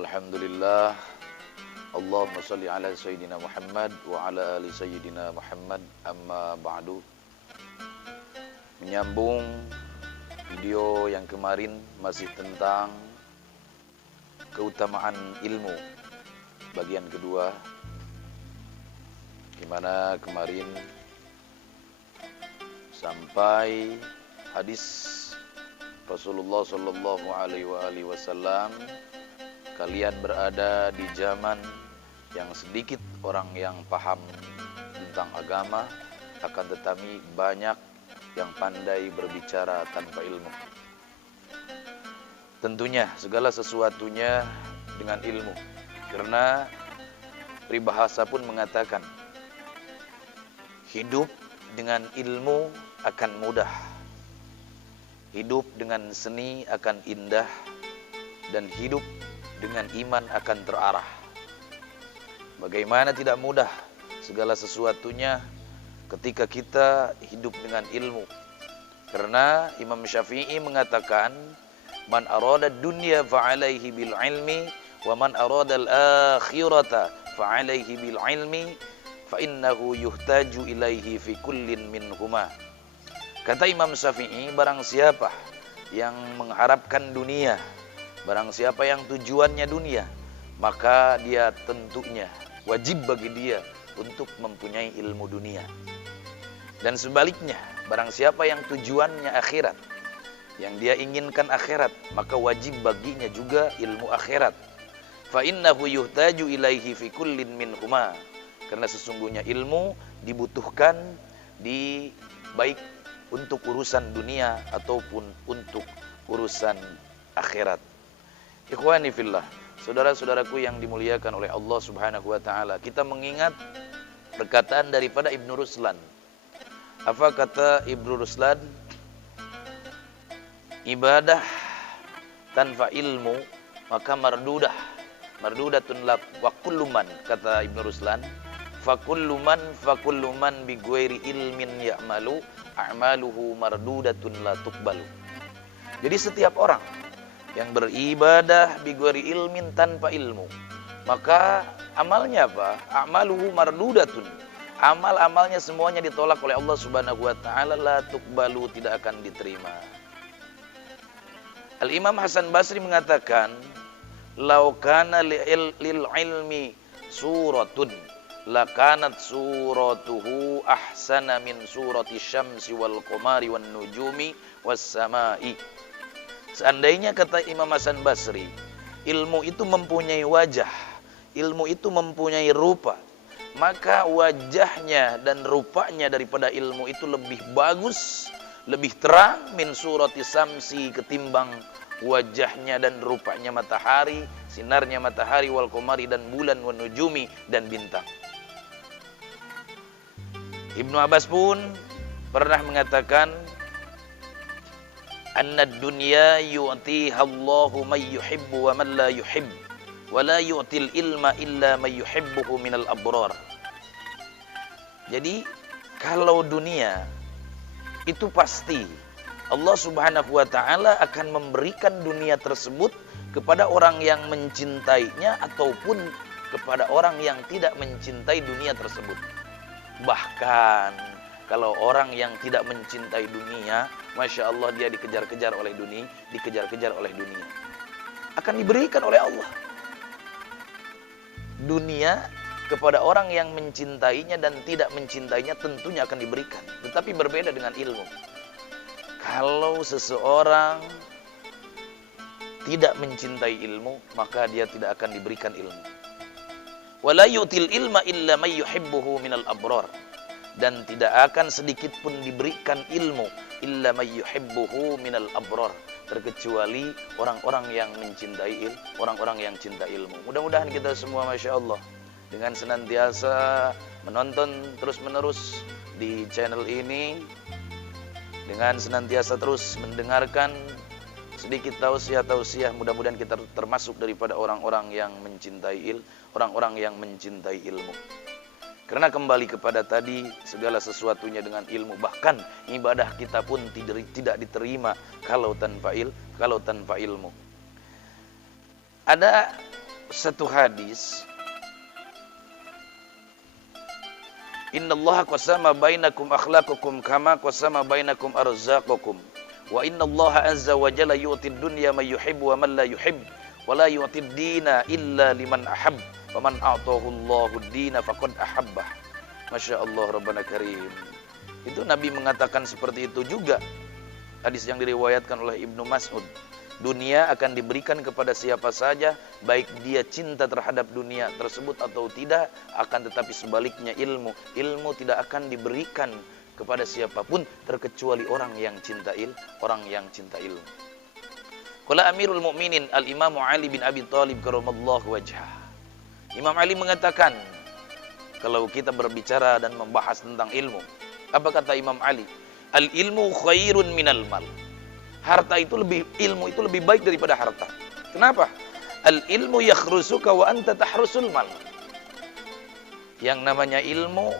Alhamdulillah. Allahumma salli ala Sayyidina Muhammad wa ala ali Sayyidina Muhammad. Amma ba'du. Menyambung video yang kemarin masih tentang keutamaan ilmu bagian kedua, dimana kemarin sampai hadis Rasulullah sallallahu alaihi wasallam, kalian berada di zaman yang sedikit orang yang paham tentang agama, akan tetapi banyak yang pandai berbicara tanpa ilmu. Tentunya segala sesuatunya dengan ilmu, karena peribahasa pun mengatakan hidup dengan ilmu akan mudah, hidup dengan seni akan indah, dan hidup dengan iman akan terarah. Bagaimana tidak mudah segala sesuatunya ketika kita hidup dengan ilmu. Karena Imam Syafi'i mengatakan, man arada dunya fa'alaihi bil ilmi, wa man arada al-akhirata fa'alaihi bil ilmi, fa innahu yuhtaju ilaihi fi kullin minhuma. Kata Imam Syafi'i, barang siapa yang mengharapkan dunia, barang siapa yang tujuannya dunia, maka dia tentunya wajib bagi dia untuk mempunyai ilmu dunia. Dan sebaliknya, barang siapa yang tujuannya akhirat, yang dia inginkan akhirat, maka wajib baginya juga ilmu akhirat. Fa innahu yuhtaju ilaihi fi kullin minhuma. Karena sesungguhnya ilmu dibutuhkan di baik untuk urusan dunia ataupun untuk urusan akhirat. Ikhwani fillah, saudara-saudaraku yang dimuliakan oleh Allah Subhanahu wa taala, kita mengingat perkataan daripada Ibnu Ruslan. Apa kata Ibnu Ruslan? Ibadah tanpa ilmu maka mardudatun la wa kullu man, kata Ibnu Ruslan, fa kullu man bi ghairi ilmin ya'malu a'maluhu mardudatun la tuqbalu. Jadi setiap orang yang beribadah bi ghairi ilmin, tanpa ilmu, maka amalnya apa? A'maluhu mardudatun. Amal-amalnya semuanya ditolak oleh Allah Subhanahu wa taala, la tuqbalu, tidak akan diterima. Al-Imam Hasan Basri mengatakan, "Lau kana lil ilmi suratun, lakanat suratuhu ahsana min surati syamsi wal qamari wan nujumi was samai." Seandainya, kata Imam Hasan Basri, ilmu itu mempunyai wajah, ilmu itu mempunyai rupa, maka wajahnya dan rupanya daripada ilmu itu lebih bagus, lebih terang min surati samsi, ketimbang wajahnya dan rupanya matahari, sinarnya matahari, wal qamari, dan bulan, wan nujumi, dan bintang. Ibnu Abbas pun pernah mengatakan, anna dunya yu'tiha Allahu man yuhibbu wa man la yuhibb, wa la yu'til ilma illa man yuhibbuhu minal abrar. Jadi kalau dunia itu pasti Allah Subhanahu wa taala akan memberikan dunia tersebut kepada orang yang mencintainya ataupun kepada orang yang tidak mencintai dunia tersebut. Bahkan kalau orang yang tidak mencintai dunia, Masya Allah, dia dikejar-kejar oleh dunia, akan diberikan oleh Allah dunia kepada orang yang mencintainya dan tidak mencintainya, tentunya akan diberikan. Tetapi berbeda dengan ilmu. Kalau seseorang tidak mencintai ilmu, maka dia tidak akan diberikan ilmu. Wala yu'til ilma illa may yuhibbuhu minal abrar. Dan tidak akan sedikit pun diberikan ilmu illa may yuhibbuhu minal abrar, terkecuali orang-orang yang mencintai orang-orang yang cinta ilmu. Mudah-mudahan kita semua, Masya Allah, dengan senantiasa menonton terus-menerus di channel ini, dengan senantiasa terus mendengarkan sedikit tausiah-tausiah, mudah-mudahan kita termasuk daripada orang-orang yang mencintai orang-orang yang mencintai ilmu. Karena kembali kepada tadi, segala sesuatunya dengan ilmu. Bahkan ibadah kita pun tidak diterima kalau tanpa ilmu. Ada satu hadis, innallaha qasama bainakum akhlaqakum kama qasama bainakum arzaqakum wa innallaha azza wa jalla yu'tid dunya man yuhibbu wa man la yuhibb wa la yu'tid dina illa liman ahab wa man a'tahu Allahu ad-dina faqad ahabbah. Masya Allah Rabbana Karim. Itu Nabi mengatakan seperti itu juga. Hadis yang diriwayatkan oleh Ibnu Mas'ud. Dunia akan diberikan kepada siapa saja, baik dia cinta terhadap dunia tersebut atau tidak, akan tetapi sebaliknya ilmu tidak akan diberikan kepada siapapun terkecuali orang yang cinta ilmu. Qala Amirul Mukminin Al-Imam Ali bin Abi Thalib karramallahu wajhah. Imam Ali mengatakan, kalau kita berbicara dan membahas tentang ilmu, apa kata Imam Ali? Al-ilmu khairun minal mal. Ilmu itu lebih baik daripada harta. Kenapa? Al-ilmu yakhrusuka wa anta tahrusul mal. Yang namanya ilmu,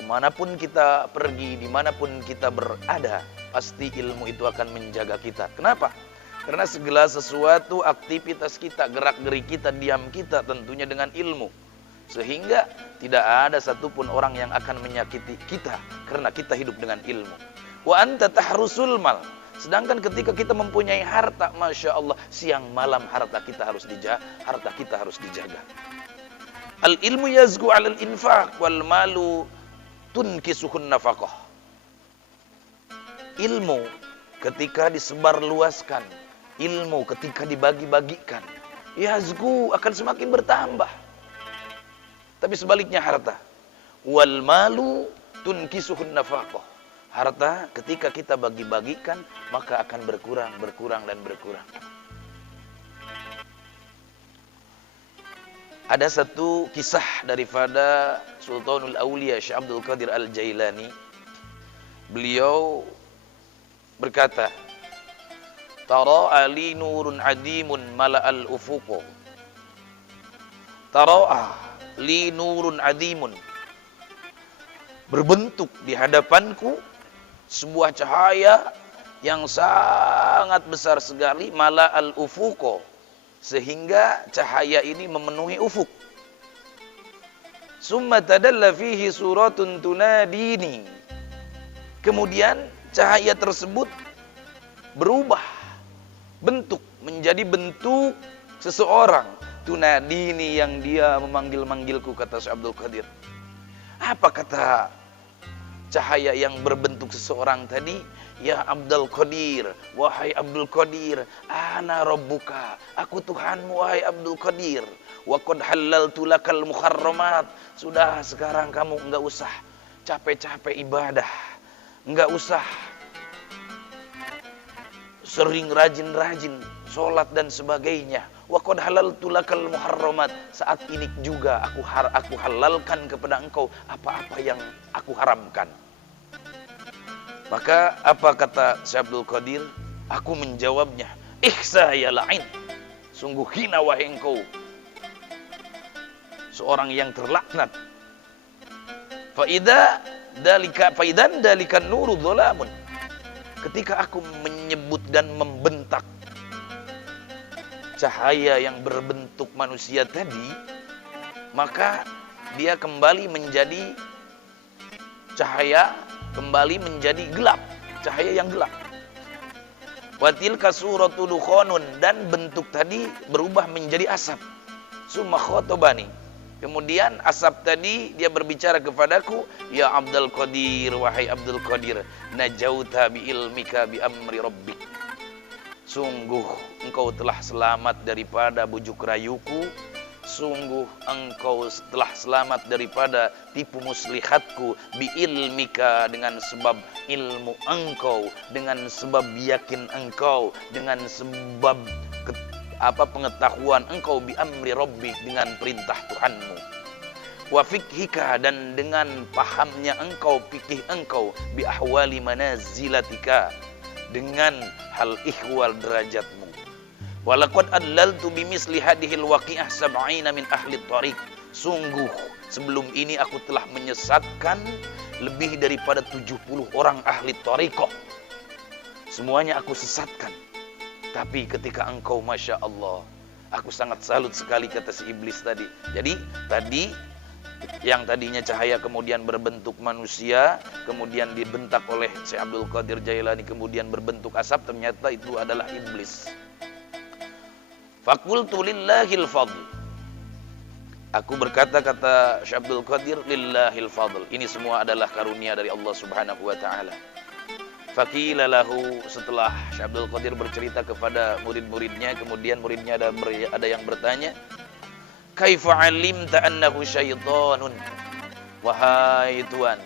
kemanapun kita pergi, dimanapun kita berada, pasti ilmu itu akan menjaga kita. Kenapa? Karena segala sesuatu, aktivitas kita, gerak-gerik kita, diam kita tentunya dengan ilmu. Sehingga tidak ada satupun orang yang akan menyakiti kita karena kita hidup dengan ilmu. Wa anta tahrusul mal. Sedangkan ketika kita mempunyai harta, Masya Allah, siang malam harta kita harus dijaga. Al-ilmu yazgu alal infaq wal malu tunkisuhun nafaqah. Ilmu ketika disebarluaskan, ilmu ketika dibagi-bagikan, yazgu akan semakin bertambah. Tapi sebaliknya harta, wal malu tunkisuhun nafaqah. Harta ketika kita bagi-bagikan maka akan berkurang. Ada satu kisah daripada Sultanul Aulia Syekh Abdul Qadir Al-Jailani. Beliau berkata, "Tara ali nurun adimun mala'al ufuqo." Tara li nurun adimun. Berbentuk di hadapanku sebuah cahaya yang sangat besar sekali, mala al-ufuqo, sehingga cahaya ini memenuhi ufuk. Summa tadalla fihi suratun tunadini. Kemudian cahaya tersebut berubah bentuk menjadi bentuk seseorang, tunadini, yang dia memanggil-manggilku, kata Syekh Abdul Qadir. Apa kata cahaya yang berbentuk seseorang tadi? Ya Abdul Qadir, wahai Abdul Qadir, ana rabbuka, aku Tuhanmu wahai Abdul Qadir. Wa qad halaltu lakal muharramat. Sudah, sekarang kamu enggak usah capek-capek ibadah, enggak usah sering rajin-rajin sholat dan sebagainya. Wa qad halaltu lakal muharramat. Saat ini juga aku halalkan kepada engkau apa-apa yang aku haramkan. Maka apa kata Syekh Abdul Qadir? Aku menjawabnya, ihsa ya la'in. Sungguh hina wahai engkau, seorang yang terlaknat. Faidan dalikan nuru dhalamun. Ketika aku menyebut dan membentak cahaya yang berbentuk manusia tadi, maka dia kembali menjadi cahaya, kembali menjadi gelap, cahaya yang gelap. Watil kasuratu dukhonun, dan bentuk tadi berubah menjadi asap. Summa khotobani, kemudian asap tadi dia berbicara kepadaku, ya Abdul Qadir, wahai Abdul Qadir, najauta bi ilmika bi amri rabbik. Sungguh engkau telah selamat daripada bujuk rayuku. Sungguh engkau telah selamat daripada tipu muslihatku, bi ilmika, dengan sebab ilmu engkau, dengan sebab yakin engkau, dengan sebab pengetahuan engkau, bi amri rabbik, dengan perintah Tuhanmu. Wa fiqhika, dan dengan pahamnya engkau, fikih engkau, bi ahwali manazilatika, dengan hal ihwal derajatmu. Walaqad adlaltu bimisli hadhil waqi'ah sab'ina min ahli thariq. Sungguh sebelum ini aku telah menyesatkan lebih daripada 70 orang ahli thariqah. Semuanya aku sesatkan. Tapi ketika engkau, Masya Allah, Aku sangat salut sekali, kata si iblis tadi. Jadi tadi yang tadinya cahaya kemudian berbentuk manusia, kemudian dibentak oleh Syekh Abdul Qadir Jailani, kemudian berbentuk asap, ternyata itu adalah iblis. Faqultu lillahil fadl. Aku berkata, kata Syekh Abdul Qadir, lillahil fadl. Ini semua adalah karunia dari Allah Subhanahu wa taala. Faqila lahu, setelah Syekh Abdul Qadir bercerita kepada murid-muridnya, kemudian muridnya ada yang bertanya, kaifa alimta annahu syaitanun? Wahai Tuan,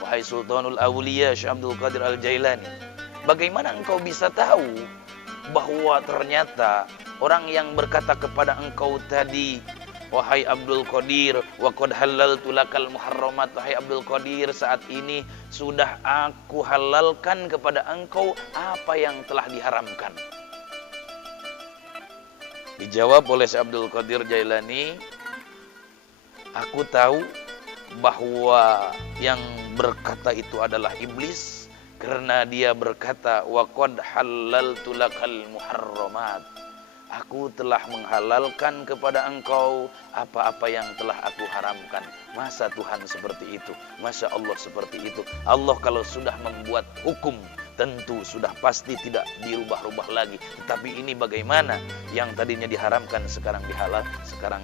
wahai Sultanul Auliya Syekh Abdul Qadir Al-Jailani, bagaimana engkau bisa tahu bahwa ternyata orang yang berkata kepada engkau tadi, wahai Abdul Qadir, wa qad halaltu lakal muharramat, wahai Abdul Qadir, saat ini sudah aku halalkan kepada engkau apa yang telah diharamkan. Dijawab oleh Syekh Abdul Qadir Jailani, aku tahu bahwa yang berkata itu adalah iblis, karena dia berkata, wa qad halaltu lakal muharramat, aku telah menghalalkan kepada engkau apa-apa yang telah aku haramkan. Masa Tuhan seperti itu? Masya Allah seperti itu. Allah kalau sudah membuat hukum, tentu sudah pasti tidak dirubah-rubah lagi. Tetapi ini bagaimana? Yang tadinya diharamkan sekarang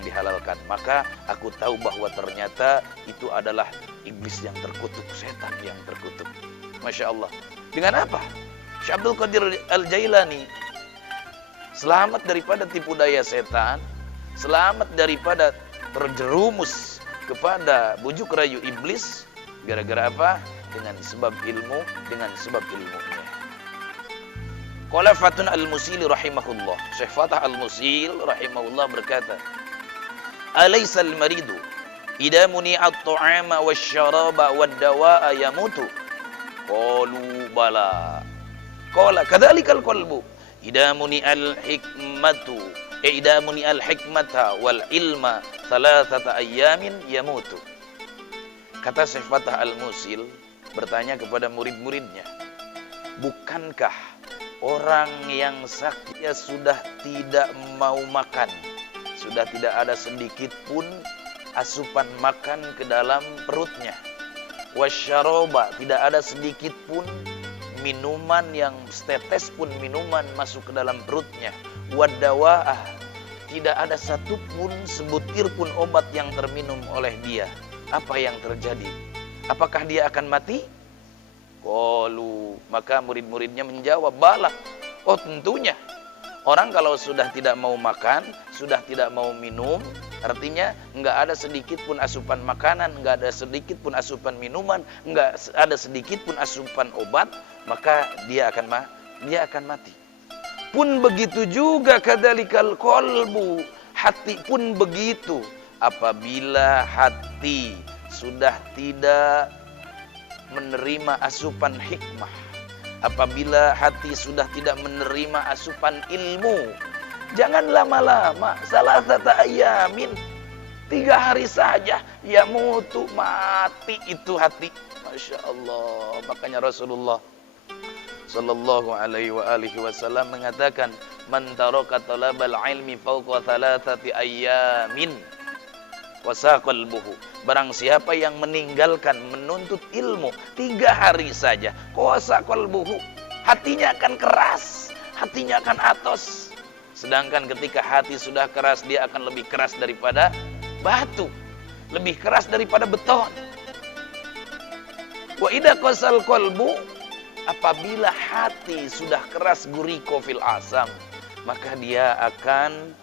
dihalalkan. Maka aku tahu bahwa ternyata itu adalah iblis yang terkutuk, setan yang terkutuk. Masya Allah. Dengan apa? Syekh Abdul Qadir Al-Jailani selamat daripada tipu daya setan, selamat daripada terjerumus kepada bujuk rayu iblis. Gara-gara apa? Dengan sebab ilmu, dengan sebab ilmunya. Qala Fatun Al-Musili rahimahullah, Syekh Fatah Al-Musil rahimahullah berkata, alaysa al-maridu idza muni'a at-ta'ama wasyaraba wad-dawa'a yamutu? Qalu bala. Qala kadzalika al-qalbu idza muni'al hikmatu idza muni'al hikmata wal ilma thalathata ayyamin yamutu. Kata Syekh Fatah Al-Musil bertanya kepada murid-muridnya, bukankah orang yang sakit sudah tidak mau makan, sudah tidak ada sedikit pun asupan makan ke dalam perutnya, wasyaroba, tidak ada sedikit pun minuman yang setetes pun minuman masuk ke dalam perutnya, wadawa'ah, tidak ada satupun sebutir pun obat yang terminum oleh dia. Apa yang terjadi? Apakah dia akan mati? Qalu, maka murid-muridnya menjawab, bala. Oh tentunya. Orang kalau sudah tidak mau makan, sudah tidak mau minum, artinya enggak ada sedikit pun asupan makanan, enggak ada sedikit pun asupan minuman, enggak ada sedikit pun asupan obat, maka dia akan mati. Pun begitu juga kadzalikal qalbu, hati pun begitu. Apabila hati sudah tidak menerima asupan hikmah, apabila hati sudah tidak menerima asupan ilmu, jangan lama-lama, salasata ayamin, 3 hari saja, ya mutu, mati itu hati. Masya Allah. Makanya Rasulullah sallallahu alaihi wa alihi wasallam mengatakan, man taraka talabal ilmi fawqa thalathati ayamin wasaqalbuhu, barang siapa yang meninggalkan menuntut ilmu 3 hari saja, wasaqalbuhu, hatinya akan keras, hatinya akan atos. Sedangkan ketika hati sudah keras, dia akan lebih keras daripada batu, lebih keras daripada beton. Wa idza qasal qalbu, apabila hati sudah keras, guriko fil asam, maka dia akan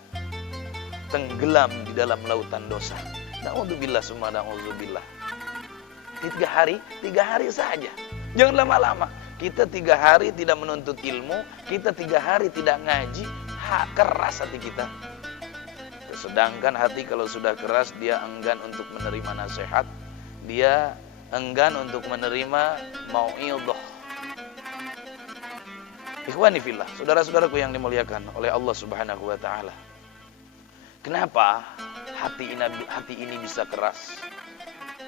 tenggelam di dalam lautan dosa. Na'udzubillah summa na'udzubillah. 3 hari saja. Jangan lama-lama. Kita 3 hari tidak menuntut ilmu, kita 3 hari tidak ngaji, keras hati kita. Sedangkan hati kalau sudah keras, dia enggan untuk menerima nasihat, dia enggan untuk menerima mau'idhah. Ikhwani fillah, saudara-saudaraku yang dimuliakan oleh Allah Subhanahu wa taala. Kenapa hati ini bisa keras?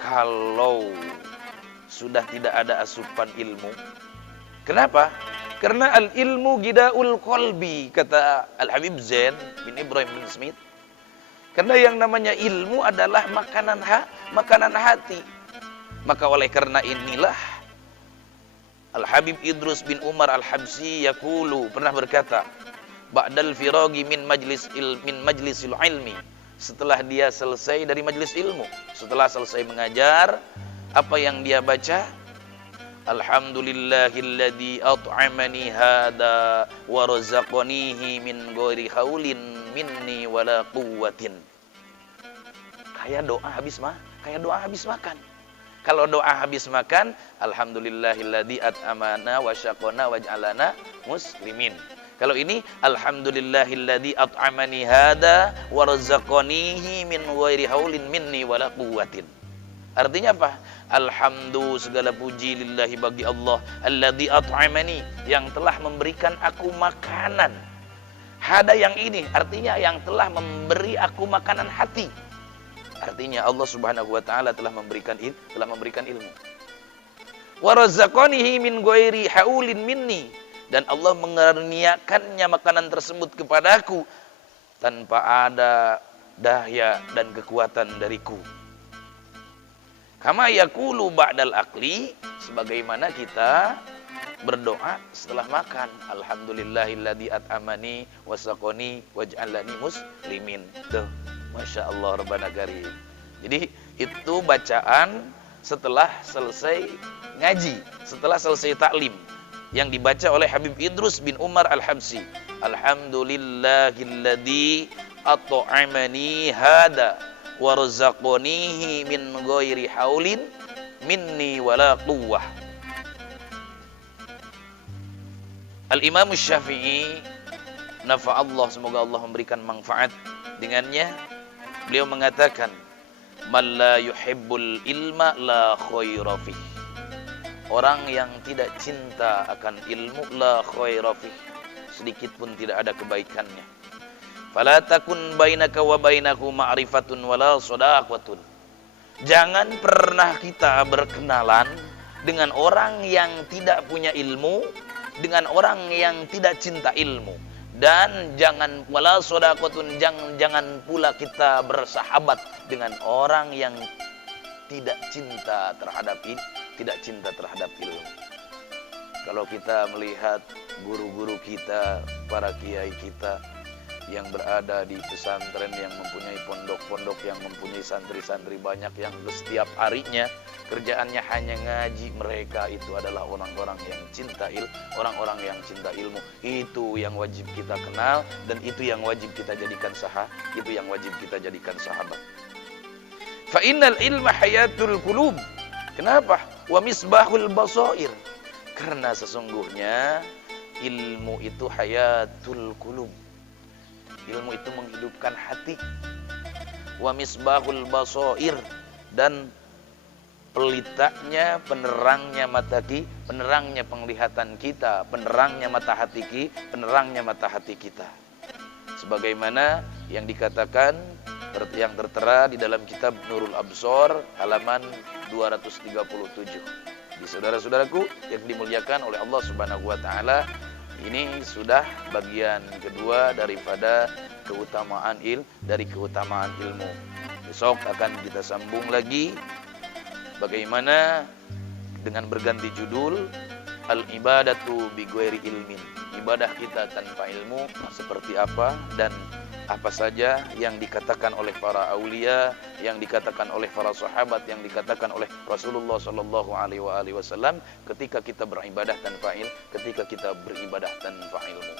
Kalau sudah tidak ada asupan ilmu. Kenapa? Karena al-ilmu gidaul qalbi, kata Al-Habib Zain bin Ibrahim bin Smith. Karena yang namanya ilmu adalah makanan hati. Maka oleh karena inilah Al-Habib Idrus bin Umar Al-Habsyi yaqulu, pernah berkata, ba'dal firagi min majlisil ilmi, setelah dia selesai dari majlis ilmu, setelah selesai mengajar, apa yang dia baca? Alhamdulillahilladzi at'amani hada wa razaqanihi min ghairi haulin minni wala quwwatin. Kayak doa habis makan. Kalau doa habis makan, alhamdulillahilladzi at'amana wa syaqana waj'alana muslimin. Kalau ini alhamdulillahilladzi at'amani hada wa razaqanihi min ghairi haulin minni wala quwwatin. Artinya apa? Alhamdulillah, segala puji lillahi bagi Allah, alladzi at'amani, yang telah memberikan aku makanan. Hada yang ini artinya yang telah memberi aku makanan hati. Artinya Allah Subhanahu wa taala telah memberikan ilmu. Wa razaqanihi min ghairi haulin minni, dan Allah mengaruniakannya makanan tersebut kepadaku tanpa ada daya dan kekuatan dariku. Kama yaqulu ba'dal akli, sebagaimana kita berdoa setelah makan, alhamdulillahilladzi at'amani wasaqani waj'alani muslimin. Tuh, Masya Allah Rabbana Karim. Jadi itu bacaan setelah selesai ngaji, setelah selesai taklim, yang dibaca oleh Habib Idrus bin Umar Al-Habsyi. Alhamdulillahilladzi at'amani hada warzaqanihi min ghairi haulin minni wala quwwah. Al-Imam Syafi'i, nafa'allah, semoga Allah memberikan manfaat dengannya, beliau mengatakan, man la yuhibbul ilma la khaira fih. Orang yang tidak cinta akan ilmu, la khaira fih, sedikit pun tidak ada kebaikannya. Fala takun bainaka wa bainahu ma'rifatun wala shadaqatun. Jangan pernah kita berkenalan dengan orang yang tidak punya ilmu, dengan orang yang tidak cinta ilmu, dan jangan wala shadaqatun, jangan pula kita bersahabat dengan orang yang tidak cinta terhadap ilmu. Kalau kita melihat guru-guru kita, para kiai kita yang berada di pesantren, yang mempunyai pondok-pondok, yang mempunyai santri-santri banyak, yang setiap harinya kerjaannya hanya ngaji, mereka itu adalah orang-orang yang cinta orang-orang yang cinta ilmu. Itu yang wajib kita kenal, dan itu yang wajib kita jadikan sahabat. Fa innal ilma hayatul qulub. Kenapa? Wa misbahul basair. Karena sesungguhnya ilmu itu hayatul qulub. Ilmu itu menghidupkan hati. Wa misbahul basair, dan pelitanya, penerangnya penglihatan kita, penerangnya mata hati kita. Sebagaimana yang dikatakan, yang tertera di dalam kitab Nurul Absor halaman 237. Di saudara-saudaraku yang dimuliakan oleh Allah Subhanahu wa taala, ini sudah bagian kedua daripada keutamaan ilmu. Besok akan kita sambung lagi bagaimana dengan berganti judul al-ibadatu bi ghairi ilmin. Ibadah kita tanpa ilmu seperti apa, dan apa saja yang dikatakan oleh para aulia, yang dikatakan oleh para sahabat, yang dikatakan oleh Rasulullah sallallahu alaihi wasallam ketika kita beribadah tanpa ilmu,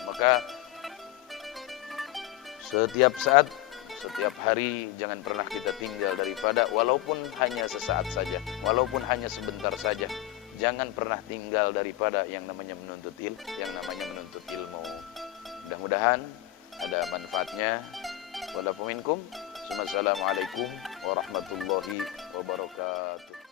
Maka setiap saat, setiap hari, jangan pernah kita tinggal daripada, walaupun hanya sesaat saja, walaupun hanya sebentar saja, jangan pernah tinggal daripada yang namanya menuntut ilmu. Mudah-mudahan ada manfaatnya. Walaupun minkum. Wassalamualaikum warahmatullahi wabarakatuh.